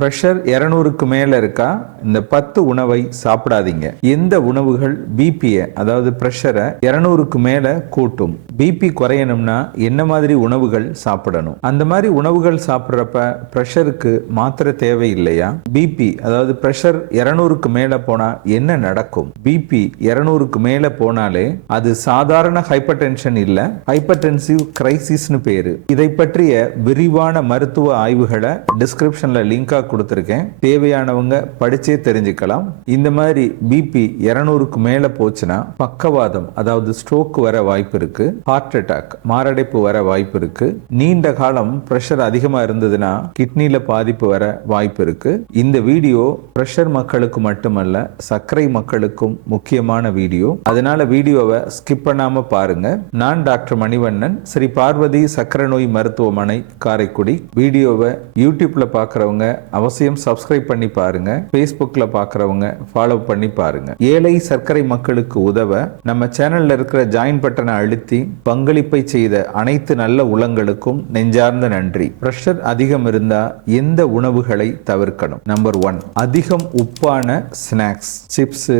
Pressure 200க்கு மேல இருக்கா, இந்த 10 உணவை சாப்பிடாதீங்க. எந்த உணவுகள் பிபியை, அதாவது ப்ரெஷரை 200க்கு மேல கூட்டும்? பிபி குறையணும்னா என்ன மாதிரி உணவுகள் சாப்பிடணும்? அந்த மாதிரி உணவுகள் சாப்பிட்றப்ப ப்ரெஷருக்கு மாத்திரை தேவை இல்லையா? பிபி, அதாவது ப்ரெஷர் 200க்கு மேல போனா என்ன நடக்கும்? பிபி 200க்கு மேல போனாலே அது சாதாரண ஹைப்பர் டென்ஷன் இல்ல, ஹைப்பர்டென்சிவ் கிரைசிஸ்னு பேரு. இதை பற்றிய விரிவான மருத்துவ ஆய்வுகளை டிஸ்கிரிப்ஷன்ல லிங்கா கொடுத்திருக்கேன். தேவையானவங்க படிச்சே தெரிஞ்சுக்கலாம். இந்த மாதிரி பிபி 200க்கு மேல போச்சுன்னா பக்கவாதம், அதாவது ஸ்ட்ரோக் வர வாய்ப்பு இருக்கு, ஹார்ட் அட்டாக், மாரடைப்பு வர வாய்ப்பு இருக்கு. நீண்ட காலம் பிரஷர் அதிகமா இருந்ததுன்னா கிட்னில பாதிப்பு வர வாய்ப்பு இருக்கு. இந்த வீடியோ பிரஷர் மக்களுக்கு மட்டுமல்ல, சர்க்கரை மக்களுக்கும் முக்கியமான வீடியோ. அதனால வீடியோவை ஸ்கிப் பண்ணாம பாருங்க. நான் டாக்டர் மணிவண்ணன், ஸ்ரீ பார்வதி சர்க்கரை நோய் மருத்துவமனை, காரைக்குடி. வீடியோவை யூடியூப்ல பாக்குறவங்க அவசியம் சப்ஸ்கிரைப் பண்ணி பாருங்க. Facebookல பாக்குறவங்க ஃபாலோ பண்ணி பாருங்க. ஏழை சர்க்கரை மக்களுக்கு உதவ நம்ம சேனல்ல இருக்கிற ஜாயின் பட்டனை அழுத்தி பங்களிப்பை செய்த அனைத்து நல்ல உள்ளங்களுக்கும் நெஞ்சார்ந்த நன்றி. பிரஷர் அதிகம் இருந்தா எந்த உணவுகளை தவிர்க்கணும்? நம்பர் 1, அதிகம் உப்பான ஸ்நாக்ஸ், சிப்ஸ்,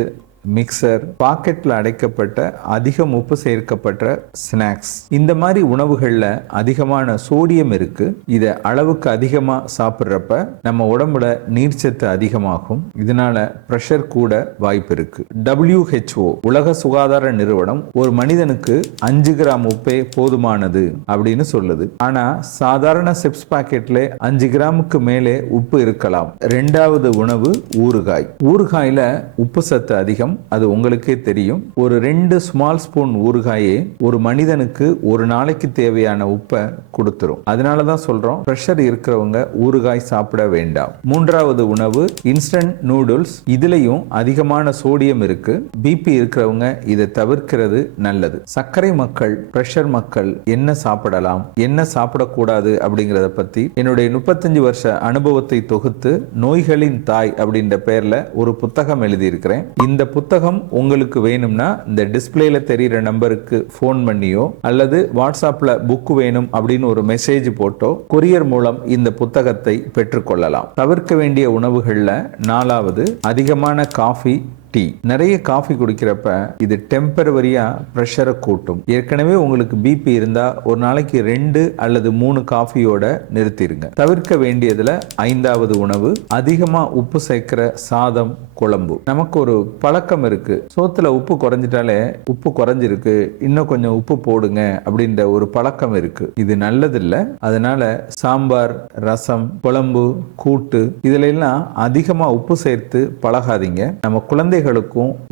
மிக்சர், பாக்கெட்ல அடைக்கப்பட்ட அதிகம் உப்பு சேர்க்கப்பட்ட ஸ்நாக்ஸ். இந்த மாதிரி உணவுகள்ல அதிகமான சோடியம் இருக்கு. இத அளவுக்கு அதிகமா சாப்பிட்றப்ப நம்ம உடம்புல நீர்ச்சத்து அதிகமாகும். இதனால பிரஷர் கூட வாய்ப்பு இருக்கு. WHO, உலக சுகாதார நிறுவனம், ஒரு மனிதனுக்கு 5 கிராம் உப்பே போதுமானது அப்படின்னு சொல்லுது. ஆனா சாதாரண சிப்ஸ் பாக்கெட்ல 5 கிராமுக்கு மேலே உப்பு இருக்கலாம். 2வது உணவு ஊறுகாய். ஊறுகாயில உப்பு சத்து அதிகம், அது உங்களுக்கே தெரியும். ஒரு 2 ஸ்மால் ஸ்பூன் ஊறுகாயே ஒரு மனிதனுக்கு ஒரு நாளைக்கு தேவையான உப்பை கொடுத்துரும். அதனாலதான் சொல்றோம், பிரஷர் இருக்கிறவங்க ஊறுகாய் சாப்பிட வேண்டாம். 3வது உணவு இன்ஸ்டன்ட் நூடுல்ஸ். இதுலயும் அதிகமான சோடியம் இருக்கு. பிபி இருக்கிறவங்க இதை தவிர்க்கிறது நல்லது. சர்க்கரை மக்கள், பிரஷர் மக்கள் என்ன சாப்பிடலாம், என்ன சாப்பிடக்கூடாது அப்படிங்கறத பத்தி என்னுடைய 35 வருஷ அனுபவத்தை தொகுத்து நோய்களின் தாய் அப்படின்ற பெயர்ல ஒரு புத்தகம் எழுதியிருக்கிறேன். இந்த புத்தகம் உங்களுக்கு வேணும்னா இந்த டிஸ்பிளேல தெரிகிற நம்பருக்கு ஃபோன் பண்ணியோ அல்லது வாட்ஸ்அப்ல புக் வேணும் அப்படின்னு ஒரு மெசேஜ் போட்டோ கொரியர் மூலம் இந்த புத்தகத்தை பெற்றுக்கொள்ளலாம். தவிர்க்க வேண்டிய உணவுகள்ல 4வது அதிகமான காஃபி, டீ. நிறைய காஃபி குடிக்கிறப்ப இது டெம்பரவரியா பிரஷரை கூட்டும். ஏற்கனவே உங்களுக்கு பிபி இருந்தா ஒரு நாளைக்கு 2 அல்லது 3 காஃபியோட நிறுத்திடுங்க. தவிர்க்க வேண்டியதுல 5வது உணவு அதிகமா உப்பு சேர்க்கிற சாதம், குழம்பு. நமக்கு ஒரு பழக்கம் இருக்கு, சோத்துல உப்பு குறைஞ்சிட்டாலே உப்பு குறைஞ்சிருக்கு, இன்னும் கொஞ்சம் உப்பு போடுங்க அப்படின்ற ஒரு பழக்கம் இருக்கு. இது நல்லதில்ல. அதனால சாம்பார், ரசம், குழம்பு, கூட்டு இதுல எல்லாம் அதிகமா உப்பு சேர்த்து பழகாதீங்க. நம்ம குழந்தைகளுக்கும்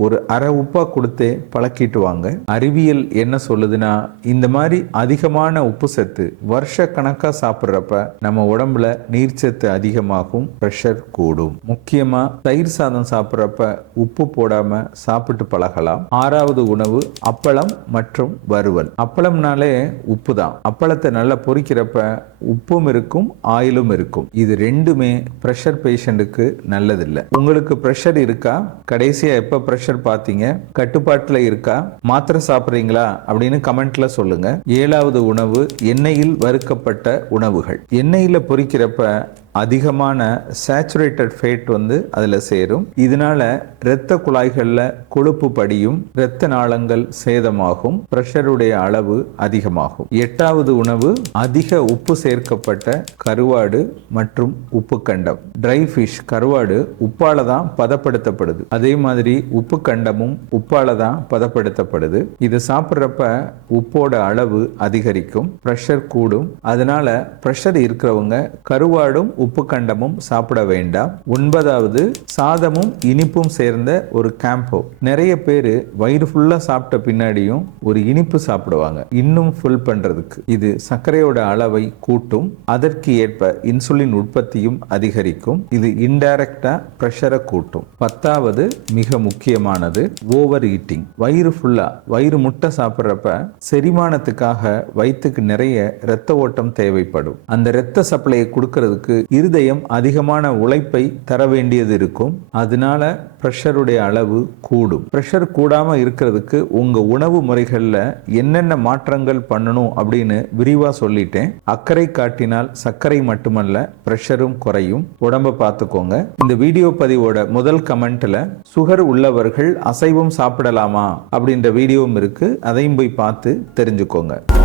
ஒரு அரை உப்பா கொடுத்தே பழக்கிட்டு வாங்க. அறிவியல் என்ன சொல்லுதுன்னா, இந்த மாதிரி அதிகமான உப்பு சத்து வருஷ கணக்கா சாப்பிட்றப்ப நம்ம உடம்புல நீர்ச்சத்து அதிகமாகும், பிரஷர் கூடும். முக்கியமா தயிர் சாதம் சாப்பிட்றப்ப உப்பு போடாம சாப்பிட்டு பழகலாம். 6வது உணவு அப்பளம் மற்றும் வறுவல். அப்பளம்னாலே உப்பு தான். அப்பளத்தை நல்லா பொரிக்கிறப்ப உப்பும் இருக்கும், ஆயிலும் இருக்கும். இது ரெண்டுமே பிரஷர் பேஷண்ட்டுக்கு நல்லதில்லை. உங்களுக்கு பிரஷர் இருக்கா? கடைசியா எப்ப பிரஷர் பாத்தீங்க? கட்டுப்பாட்டுல இருக்கா? மாத்திரை சாப்பிட்றீங்களா அப்படின்னு கமெண்ட்ல சொல்லுங்க. 7வது உணவு எண்ணெயில் வறுக்கப்பட்ட உணவுகள். எண்ணெயில பொரிக்கிறப்ப அதிகமான சேச்சுரேட்டட் ஃபேட் அதுல சேரும். இதனால இரத்த குழாய்கள்ல கொழுப்பு படியும், இரத்த நாளங்கள் சேதமாகும், பிரஷருடைய அளவு அதிகமாகும். 8வது உணவு அதிக உப்பு சேர்க்கப்பட்ட கருவாடு மற்றும் உப்பு கண்டம். ட்ரை ஃபிஷ், கருவாடு உப்பால தான் பதப்படுத்தப்படுது. அதே மாதிரி உப்பு கண்டமும் உப்பால தான் பதப்படுத்தப்படுது. இது சாப்பிட்றப்ப உப்போட அளவு அதிகரிக்கும், பிரஷர் கூடும். அதனால பிரஷர் இருக்கிறவங்க கருவாடும் உப்பு கண்டமும் சாப்பிட வேண்டாம். 9வது சாதமும் இனிப்பும் சேர்ந்த ஒரு காம்போ. நிறைய பேரு வயிறு ஃபுல்லா சாப்பிட்ட பின்னாடியும் ஒரு இனிப்பு சாப்பிடுவாங்க, இன்னும் ஃபுல் பண்றதுக்கு. இது சர்க்கரையோட அளவை கூட்டும், அதற்கு ஏற்ப இன்சுலின் உற்பத்தியும் அதிகரிக்கும். இது இன்டைரக்டா பிரஷரை கூட்டும். 10வது மிக முக்கியமானது ஓவர் ஈட்டிங். வயிறு ஃபுல்லா, வயிறு முட்டை சாப்பிட்றப்ப செரிமானத்துக்காக வயிற்றுக்கு நிறைய இரத்த ஓட்டம் தேவைப்படும். அந்த இரத்த சப்ளையை கொடுக்கறதுக்கு இருதயம் அதிகமான உழைப்பை தர வேண்டியது இருக்கும். அதனால பிரஷருடைய அளவு கூடும். பிரஷர் கூடாம இருக்கிறதுக்கு உங்க உணவு முறைகள்ல என்னென்ன மாற்றங்கள் பண்ணணும் அப்படின்னு விரிவா சொல்லிட்டேன். அக்கறை காட்டினால் சர்க்கரை மட்டுமல்ல பிரஷரும் குறையும். உடம்ப பார்த்துக்கோங்க. இந்த வீடியோ பதிவோட முதல் கமெண்ட்ல சுகர் உள்ளவர்கள் அசைவம் சாப்பிடலாமா அப்படின்ற வீடியோவும் இருக்கு. அதையும் போய் பார்த்து தெரிஞ்சுக்கோங்க.